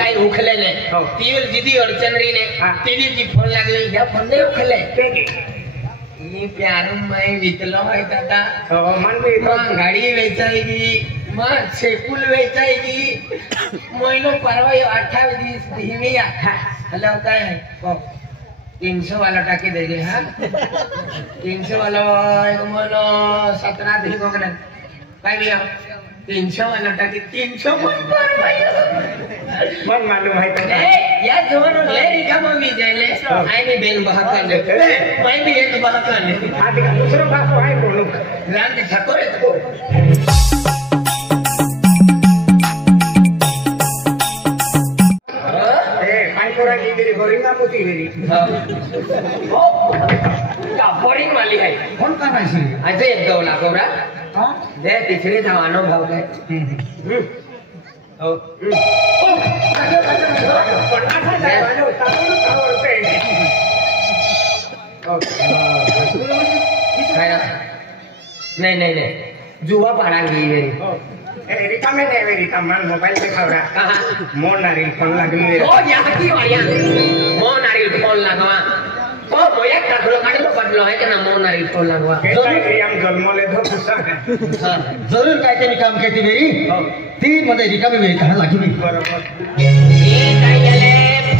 काही उखले नाही ती जिदी अडचण रही ने तिदी की फोन लागली या फोन नाही उखले मी प्यार मैं विकलो है दादा मन में गाड़ी वेचायगी मग शेकुल वेचायगी महिनो परवा 28 दिवस धीमिया हॅलो काय आहे 300 वाला टाकी दे रे हा 300 वाला मनो 17 दिन बघणार काय बिया 300 वाला टाकी 300 मन मालूम है या जवन ले रिका मम्मी जायले आई मी बेन बहका ले मैं भी एक बहका ले आदि का दूसरा बात है बोलू रान के ठकोरे तो तेरी बोरिंग ना मोती मेरी का बोरिंग वाली है कौन का है ऐसे एक दो लाख होगा हां दे तीसरे था अनुभव है ओ नहीं नहीं नहीं जुआ पाड़ांगी मेरी रिका में नहीं मेरी तमन मोबाइल पे खबरा कहां मोन नारियल फोन लागली ओ या की वाया मोन नारियल फोन लगवा तो मोया काढलो काढलो पडलो है ना मोन नारियल फोन लगवा जरूर हम जन्मले धो खुशा हां जरूर काय तरी काम करते मेरी ती मध्ये रिका में मेरी कहां लागली बरोबर ये काय गेले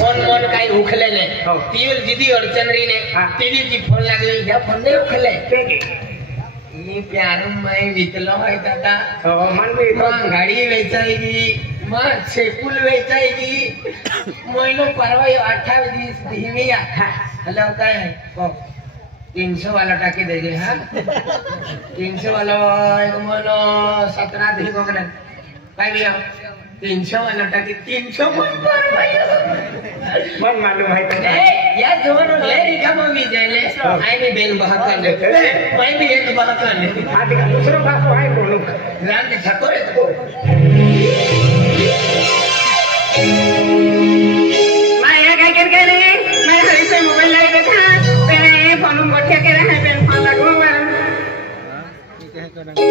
फोन मोन काय उखले नाही ती जिदी अडचण रही ने तिदी की फोन लागली या फोन नाही उखले मी प्यार मैं विकलो है दादा मन में गाड़ी वेचायगी मग शेकुल वेचायगी महिनो परवा 28 दिवस धीमिया हॅलो काय आहे 300 वाला टाकी दे रे हा 300 वाला मनो 17 दिन बघणार काय बिया 300 वाला टाकी 300 मन मालूम है या जवन ले रिका मम्मी जायले आई मी बेन बहका ले मैं भी एक बहका ले आदि का दूसरा बात है बोलू रान के ठकोरे तो मैं ये काय करके नहीं मैं हरी से मोबाइल ले बैठा तेरे फोन में गोठिया के रहे पेन फोन लगो ठीक है करेंगे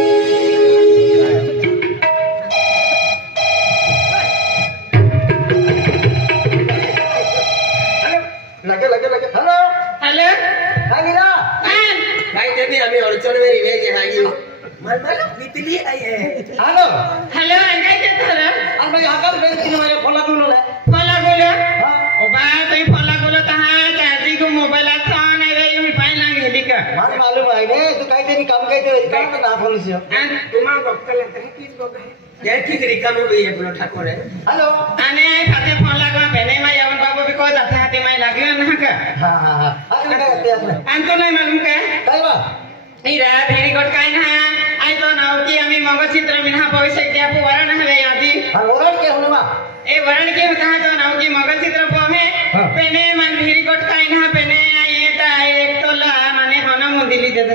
लगे लगे लगे हेलो हेलो काय मीरा काय देते आम्ही अडचण वेरी वे जे हाई मला पितली आहे हेलो हेलो काय देत हला आणि मग आकाल बेन तिने माझ्या फोन लागलो ओ बा तई फोन लागलो कहां चार्जिंग को मोबाइल आता नाही रे मी पाय लागली का मला मालूम आहे रे तू काय तरी काम काय ते काय ना फोन से तुम्हा बघतला काय कीच बघ आहे याची रिका में भी अपनो ठाकुर है हेलो आने खाते फोन लगवा बहने में यवन बाबू भी को जाते हाथे में लागियो ना का हां हां हां आगे काय करते आप अंतो नहीं मालूम का काय बा ई रे भेरी गोट काय ना आई तो नाव की आम्ही मग चित्र मिना भविष्य त्या वरण हवे आदि हां वरण के होनवा ए वरण के होता है तो नाव की मग चित्र पोहे पेने मन भेरी गोट काय ना पेने ये ता एक तो ला माने होना मुदिली देते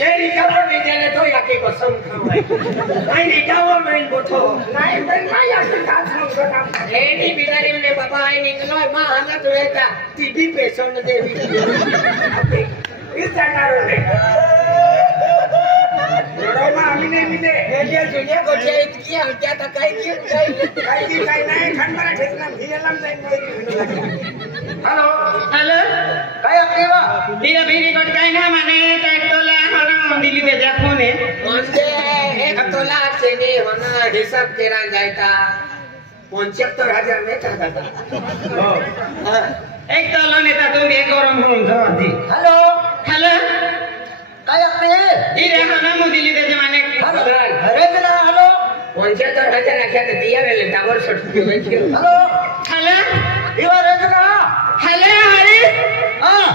तेरी कवर में जाने तो याके कसम खाओ आई नहीं खाओ मैं बोतो नहीं मैं याके खाओ लेनी बिचारी ने बाबा आई निकलो मां हना तो एता टीवी पे सुन देवी इस जाकारो ने जोड़ो मां अभी नहीं मिले ये दुनिया को जे इतकी हम क्या था काय नहीं खंडरा ठेकना भियलम जाई हेलो हेलो काय आपकेवा धीरे धीरे कट काय ना माने एक तोला होना दिल्ली में जा फोन है म्हणजे एक तोला चेने होना हिसाब केरा जायता 75000 में था दादा एक तोला ने ता तो एक गरम होऊन जाती हेलो हेलो काय आपने धीरे होना मु दिल्ली में माने अरे ना हेलो 75000 आख्या ते दिया रे टावर शॉट हेलो हेलो इवा रजना हेलो हरी हां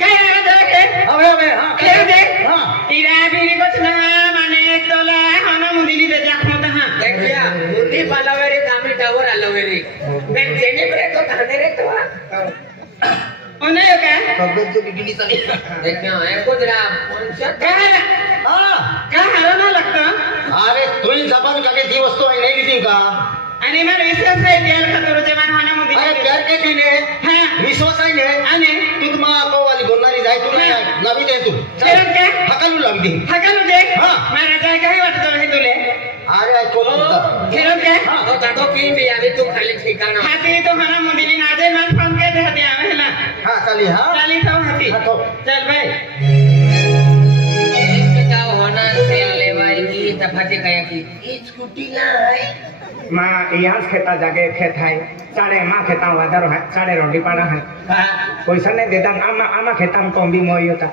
काय देखे अबे अबे हां ले देख हां तेरा भी कुछ ना माने तोला हना मुंदिली दे जाखमत हां देखिया मुंदी पालावेरे कामे टावर आलोवेरे देख जेने पे तो थाने रे तो ओने का कबज तो बिजली चली देखियो एको जरा 50 हां का हरो ना लगता अरे तुई जबान का के दी वस्तु आई नहीं दी का आणि मला विश्वास आहे प्यार खातर जमान होना मुंदी अरे प्यार के दिले हां विश्वास आहे ने आणि तू मा वाली बोलणारी जाय तू नवी दे तू चल का हकलू लागदी हकलू दे हां मला जाय काय वाटतो हे तुले अरे हाथी भी अभी तू खाली ठिकाना हाथी तो हना मुंडी ना दे मन फोन के दे हते आवे ना हां चाली तो हाथी चल भाई एक का होना सेल लेवाई तफाते कया की स्कूटी ना है मां यहां खेता जाके खेत है साड़े मां खेता वादर है साड़े रोटी पाना है पैसा नहीं देता आमा खेता में तोंबी मोई होता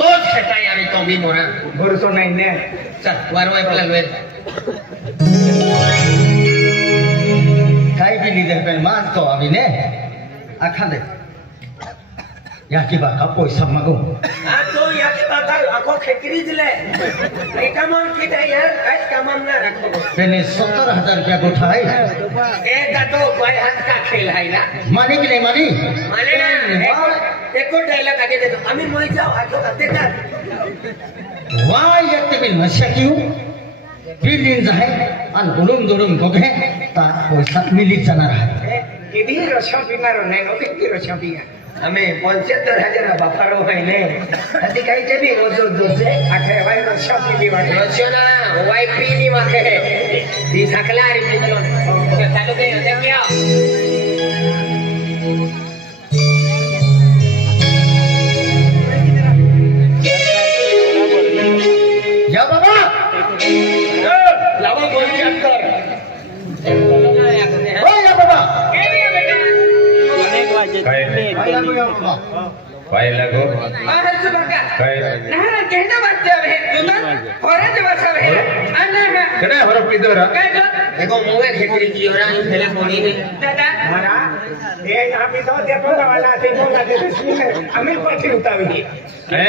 तो खेता यानी तोंबी मोरा भरोसा नहीं ने चल वारो पेला लवे काई भी लीदे पेन मान तो अभी ने आखा दे याकी बाका पैसा मांगो तो याकी बाका आखो खेकरी दिले एका मन की दे यार आज कामम ना रखो तेने 70,000 रुपया उठाई एक तो कोई हाथ का खेल है ना माने कि नहीं मानी माने ना एको डायलॉग आगे दे दो अमी मोई जाओ आखो करते कर वाह ये बिल मस्या क्यों दिन जाए अन गुलुम गोगे ता पैसा मिली जाना है कि भी रशा बिमार नहीं नो कि रशा बिया हमें 75,000 बाफारो है ने अति कहीं के भी रोज दोसे आखे भाई रशा पीली वाले रशा ना वाई पीली वाले दी सकला री पिंजो ने चालू के होते क्या या बाबा लावा बोल के कर ओ या बाबा काय लागो आहे सुबका ना कहता बच्चा है तुम औरत बच्चा है अन्ना कने हर पिदरा देखो मुंह खेकरी की और आई पहले बोली है दादा हरा ये यहां पे तो देखो वाला से बोला दे अमीर पछी उतावी ए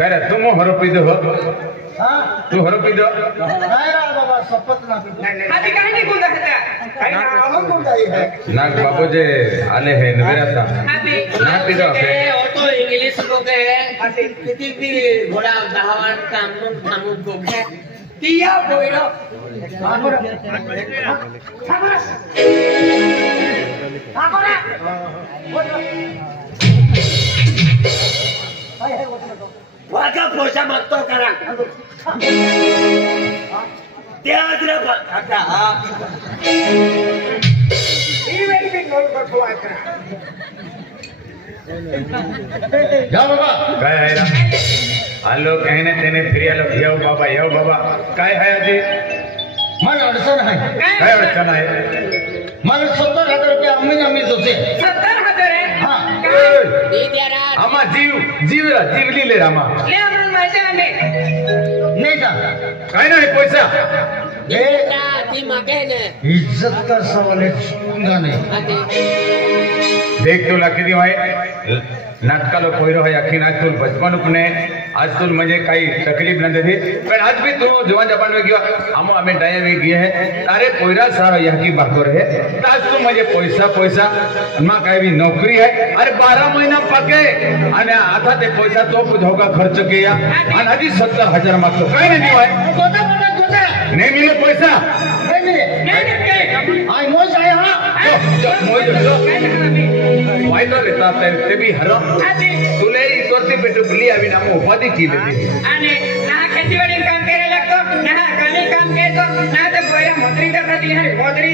करे तुम हर पिदो हां तू हर पिदो नहीं रा बाबा शपथ ना हाथी काहे नहीं बोलता है काहे ना हम बोलता है नाग बाबू जे आले है नवेराता हाथी ना पिदो ओ तो इंग्लिश को के हाथी किती भी घोड़ा दहावन काम को के तिया बोइलो वाका पोषा मागतो करा त्याच रे आता ही वेरी बिग नोट को करा या बाबा काय है ना आलो कहने तेने फिर आलो यो बाबा काय है जी मन अडचण है काय अडचण आहे मन 70,000 रुपया अम्मी दोसे 70,000 है हां दे दिया आमा जीवली ले रामा ले आपण माहिती आम्ही नहीं जा काय नाही पैसा ए ती मागे ने इज्जत का सवाल है छूंगा नहीं देख तो लाखी भाई नाटकालो कोयरो है आखिर आज तुल बचपन अपने आज तुल मुझे कई तकलीफ न दे पर आज भी तू जवान जबान में गया हम हमें डाया में गए हैं अरे कोयरा सारा यहाँ की बात है आज तू मुझे पैसा माँ कहीं भी नौकरी है अरे 12 महीना पके अने आधा ते पैसा तो कुछ होगा खर्च किया अन अभी 70,000 मांगतो कहीं नहीं है गोदा नहीं मिले पैसा नहीं मिले आई मोज आया भाई तो लेता ते भी हरो तुले इतोती पेटो बुली अभी नाम उपाधि की लेती आणि ना खेतीवाडी काम करायला लागतो ना कमी काम करतो ना ते गोया मोत्री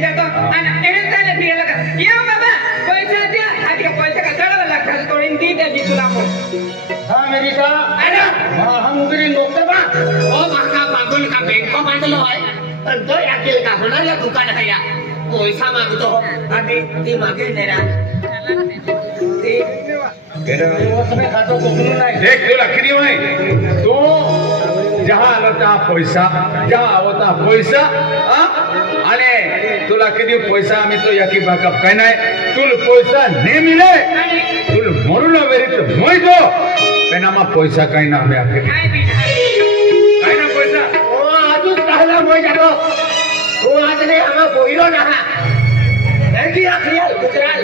जातो आणि तेच त्याला दिला का ये बाबा पैसा द्या आधी पैसा का चढवा लागतात तोडून दी त्या दिसू लागतो हां मेरी का अरे हम उगरी नोकते बा ओ माका पागल का बेंको बांधलो आहे पण तो याके का होणार दुकान आहे या पैसा मागतो आणि ती मागे नेरा देख तो लखनी भाई तू जहाँ आवता पैसा जहाँ आवता पैसा अने तुला किती पैसा आम्ही तो याकी बाकअप काय नाही तुल पैसा नाही मिले तुल मरून वेरी तो मोय दो पेनामा पैसा काही ना हमें आखिर काही ना पैसा ओ आजूच कहला मोय जातो तो आज ने हम बोइलो ना लड़की आखिर गुजराल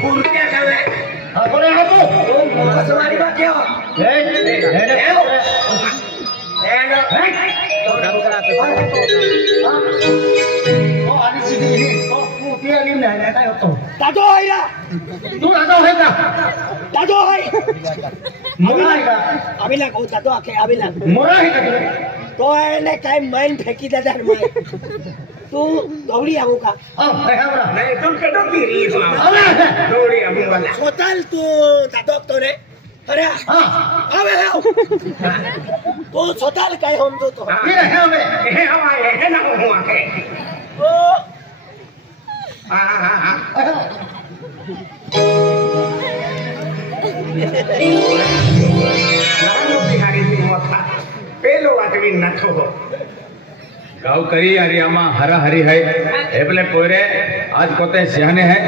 कुर्ते कावे अरे हापो ओ मोसवारी बात क्या ओ आली सीधी ओ मोठी आली नाही काय होतो दादो आईला तू दादा है का दादो आई मोरा है का अभी लग दादो आके अभी लग मोरा है का तो એને કાઈ માઈન ફેંકી દેતા ને માય તું દોડી આવું કા નહીં તું કેડો પીરી દોડી આવું વાલા સોતાલ તું દાદો તો રે અરે હા આવે હે તું સોતાલ કાઈ સમજો તો હે હવે હે હવાય હે ના હું આકે ઓ હા નાનો બિહારી થી મોટા પેલો આદમી નથો गाँव करी अरे आमा हरा हरी है एपले पोरे आज कोते सियाने है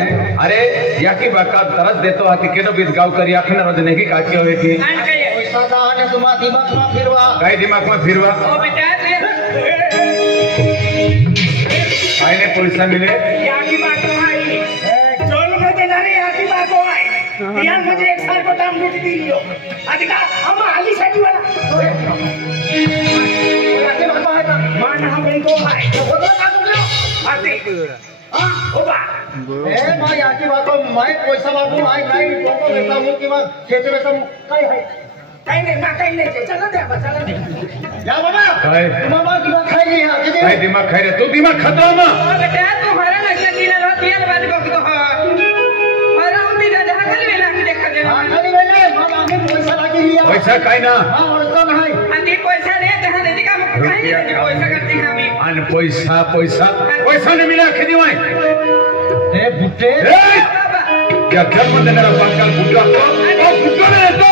अरे या की बाका तरस देतो हाथी केनो बीत गाँव करी आखने रोज नहीं काची होवे की पैसा दाने तुमा दिमाग में फिरवा काई दिमाग में फिरवा ओ बेटा आईने पैसा मिले या की बात है चोल में देनारे या की बात है यार मुझे एक साल को टाइम लूट दी लियो अधिका हम आली साडी वाला मान हम इनको है तो बोलो ना तुम लोग आते हां ओबा ए मां याकी बात मैं पैसा मांगू आई नहीं बोलो बेटा मु की मां खेत में सब काय है काही नाही मा काही नाही चला दे चला दे या बाबा काय मामा दिमाग खाई नहीं है काय दिमाग खाई रे तू दिमाग खतरा मा बेटा तू हरा लगे की ना तेल बात को तो हरा उठी जा जहां खाली वेला की देख दे हां खाली वेला मामा ने पैसा लागी लिया पैसा काय ना हां और तो नहीं आणि पैसा दे जहां दे का काही नाही पैसा करते हामी अन पैसा पैसा पैसा ने मिला खेती में ए बुट्टे क्या जन्म देना बंगाल बुड्ढा तो और बुड्ढा ने तो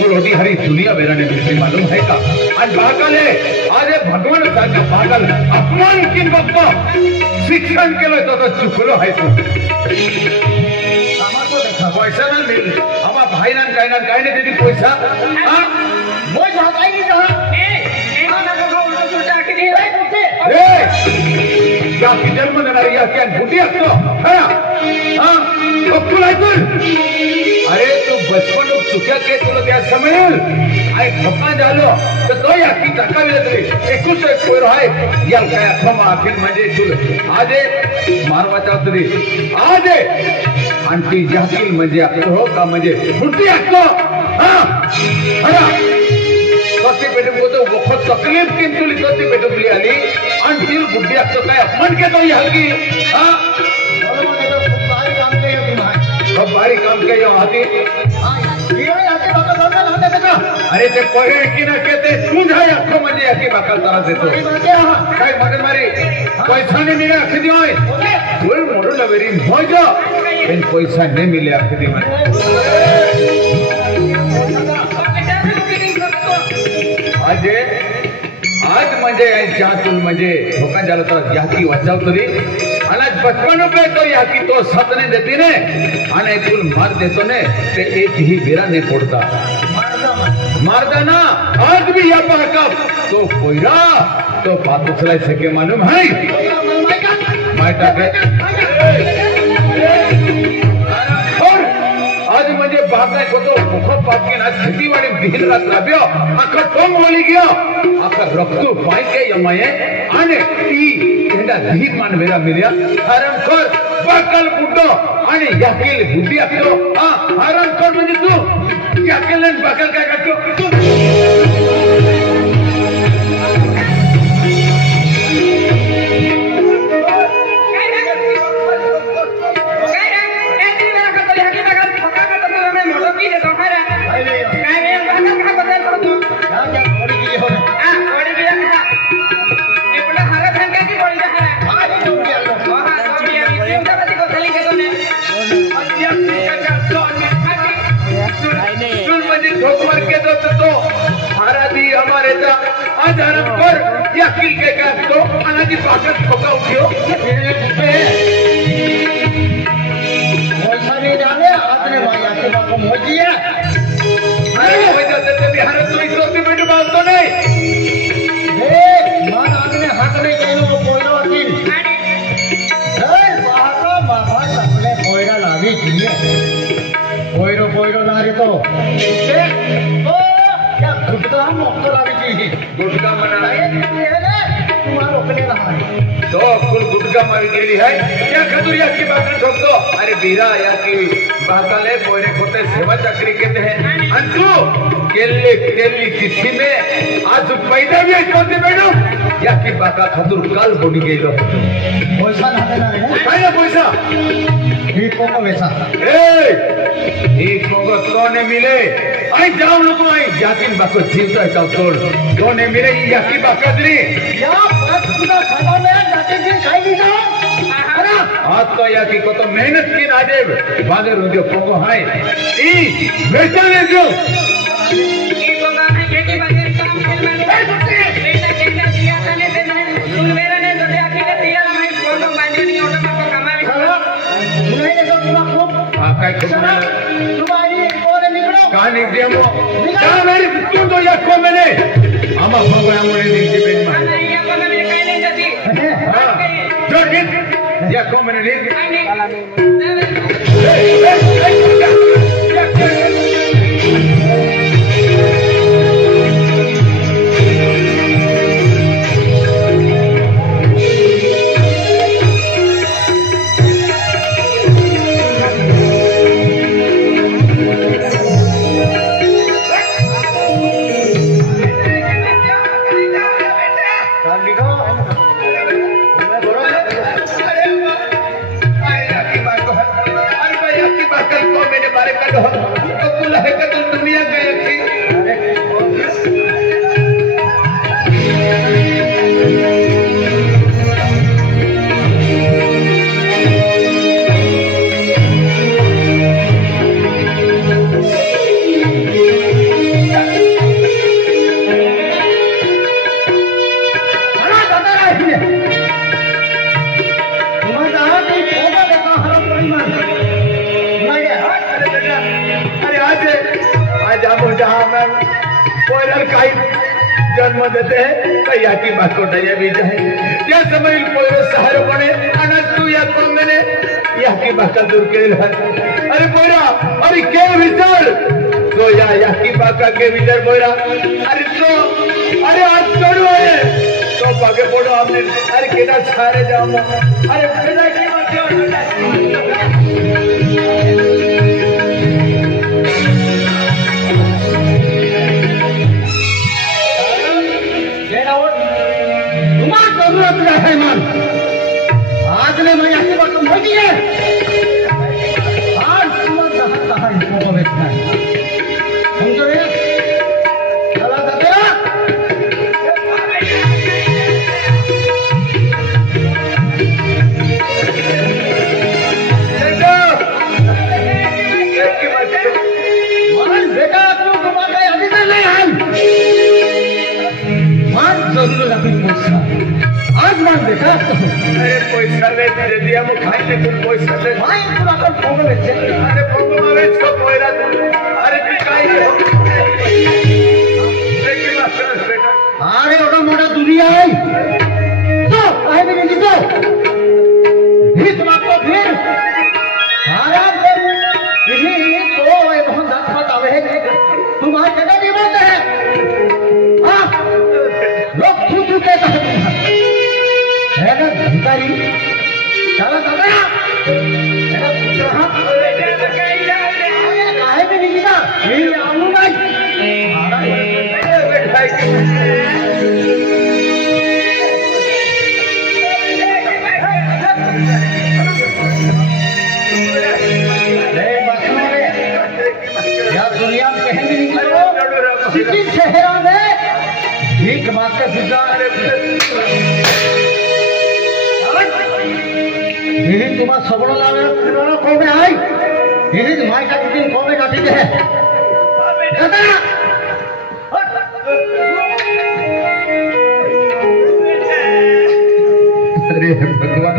तू रोटी हरी दुनिया मेरा ने दूसरी मालूम है का आज भागल है आज भगवान का भागल अपमान किन बप्पा शिक्षण के लिए तो चुकलो है तू तमाशा देखा पैसा ना मिल हमारा भाई ना काय ने दे पैसा हां मोय भागाई नहीं कहा ए ना को उल्टा सुल्टा के दे बुट्टे ए क्या की जन्म देना या क्या बुड्ढिया तो है हां अरे तू बचपन में चुक्या के तुला त्या समय आई खपा झालो तर तो याकी टाकावी लागली एकूच एक पोर आहे या काय खमा आखिर म्हणजे तुल आजे मारवाचा तरी आजे आणती जातील म्हणजे हो का म्हणजे बुद्धी असतो हां अरे कती पेट बोतो वखत तकलीफ किंतु लिखती पेट बुली आली आणती बुद्धी असतो काय अपमान के तो हलकी हां सब भारी काम के यो हाथी अरे ते पोरे की ना कहते सुझाय अख्खो म्हणजे याकी बाकाल त्रास देतो काय मगन मारी पैसा ने मिले अखदी होय बोल मोरो लवेरी मजा पण पैसा ने मिले अखदी में आज म्हणजे जातून म्हणजे धोका झाला तर याकी वाचवतली आणि बचपन पे तो याकी तो साथ ने देती ने आणि तुल मार देतो ने ते एक ही बेरा ने फोड़ता मारदा ना आज भी या का तो कोयरा तो बात उछलाई सके मालूम है मायटा के और आज म्हणजे बागाय को तो मुख पाप के ना खेतीवाडी बिहिल रात लाब्यो आखा टोंग बोली गयो आखा रक्तू पाई के यमये आणि ती एंडा धीत मान मेरा मिल्या हराम कर बाकल बुड्डो आणि याकेल बुद्धी असतो हां हराम कर म्हणजे तू याकेल आणि बाकल काय करतो तू आज आराम कर या किल के का तो अनाजी पाकत ठोका उठियो पैसा नहीं जाने आपने भाई आके बाको मोजिया अरे वजह से तो बिहार तो इतो भी बेटू बात तो नहीं ए मान आदमी हक नहीं कहनो कोइनो अकिल ए बाका बाबा सबले कोइरा लागी दिए कोइरो नारे तो ओ क्या गुटका मोक्को लागी दी गुटका मना तुम्हारा रोकने रहा है तो कुल गुटका मारी गेली है क्या खदुरिया की बात न ठोक दो अरे बीरा या की बाकाले पोरे खोते सेवा चक्री कहते हैं अंतु केले केली तिथी में आज पैदा भी होते मैडम या की बाका खातूर काल बोली गेलो पैसा ना देना रे काय ना पैसा ही कोको वैसा एक कोको तो ने मिले आई जाओ लोग आई जातिन बाको जीवता है तोड़ तो ने मिले या की बाका दरी या बस पूरा खाता में जाते दिन खाई नहीं जाओ अरे आज तो या की को तो मेहनत की राजेब बादर उनके कोको हाय ई बेचा ले जो ई कोका है खेती बाजार काम खेल में बेटा केना दिया तने से सुन मेरा ने तो आखी के दिया मैं कोको बांधे नहीं ओटा को कमावे नहीं देखो तुम खूब हां काय खूब तुम्हारी और निकलो कहां निकले मो क्या मेरी तू तो या को मैंने आमा भगवान हमने नीचे बेच मार नहीं या को मैंने कहीं नहीं जाती हां जो निक या को मैंने निक जन्म देते हैं कई की बात को डया भी जाए या समय पोरो सहारो बने अनंत तू या को मैंने या की बात दूर के अरे पोरा अरे के विचार तो या की बात के विचार पोरा अरे आज करो है तो बागे पोड़ो हमने अरे केना छारे जाओ अरे बेटा की बात है मान आज ने मैं ऐसी बात हो गई है आज तुम कहा इसको बेचना है समझो रे चला दादा मान बेटा तू तुम्हारे अभी तक नहीं आए मान जरूर अपनी पैसा आज मान देखा अरे पैसा ले दे दिया मो खाई ले तुम पैसा ले भाई पूरा कर फोन में चेक अरे फोन में वेच को पोयरा अरे बिकाई ले लेकिन मास्टर बेटा अरे ओटा मोटा दुनिया है तो आए भी नहीं तो भी तुम आपको फिर आराम कर इन्हीं तो ये बहुत दांत बतावे है तुम्हारे जगह नहीं बोलते हैं हाँ लोग थू कहता है ना भिखारी चला दादा है ना पुत्र हाँ काहे में नहीं गिरा ये आलू भाई यार दुनिया में कहीं भी निकलो सिटी शहरों में भीख मांगते फिर तुम्हारा सबड़ो लावे पुराना कौन आई यही माई का दिन कौन काटी दे दादा अरे भगवान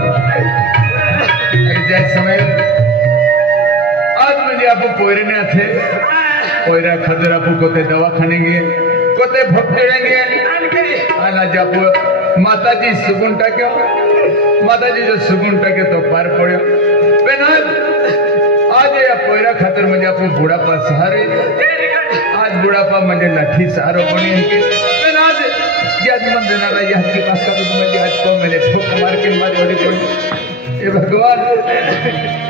जय समय आज मुझे आप पोयरे ने थे पोयरा खदर आप कोते दवा खाने गए कोते भक्ति रहेंगे आना जब माता जी सुगुंटा क्यों माता जी जो सुगुंटा के तो पार पड़ो पेनाज आज या पोयरा खातर मुझे आप बुढ़ापा सहारे आज बुढ़ापा मुझे लाठी सहारो बनी है पेनाज याद मन देना रहा याद के पास का तो मैं आज को मैंने ठोक मार के मारी वाली कोई ये भगवान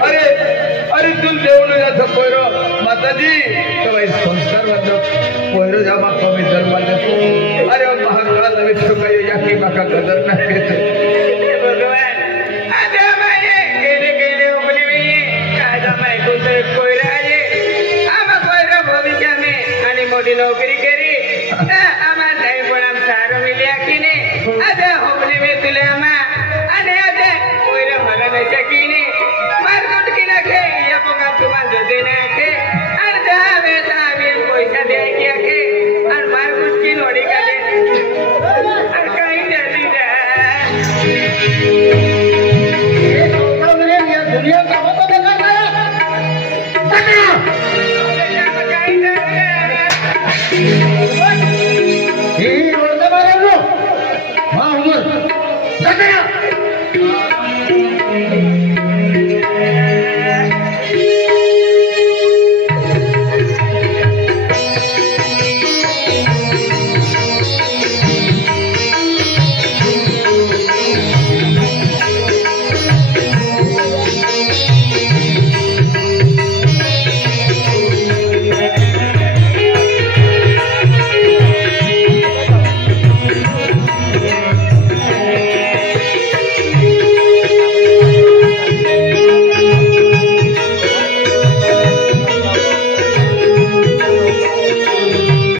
अरे अरे तुम देवलो या तो कोयरो माता माताजी तो भाई संस्कार मतलब पोयरो जामा कमी जन्म देतो अरे महाकाल नवी चुकायो या की माका कदर ना घेतो भगवान आता माये गेले गेले उमली में काजा माय कोसे कोयरा आले आमा कोयरा भविष्य में आणि मोठी नोकरी करी आमा नाही पण आम सारो मिल्या की ने आता उमली में तुले आमा आणि आता कोयरा मला नाही सकीने मारकुट की नखे या पोका तुम्हाला देते नाही के अर्धा वेळ आम्ही पैसा द्यायची आहे आणि मारकुट की नोडी काले आणि काही द्यायची ये तो मेरे ये दुनिया का मत देखा ये रोड मारे लो हां उमर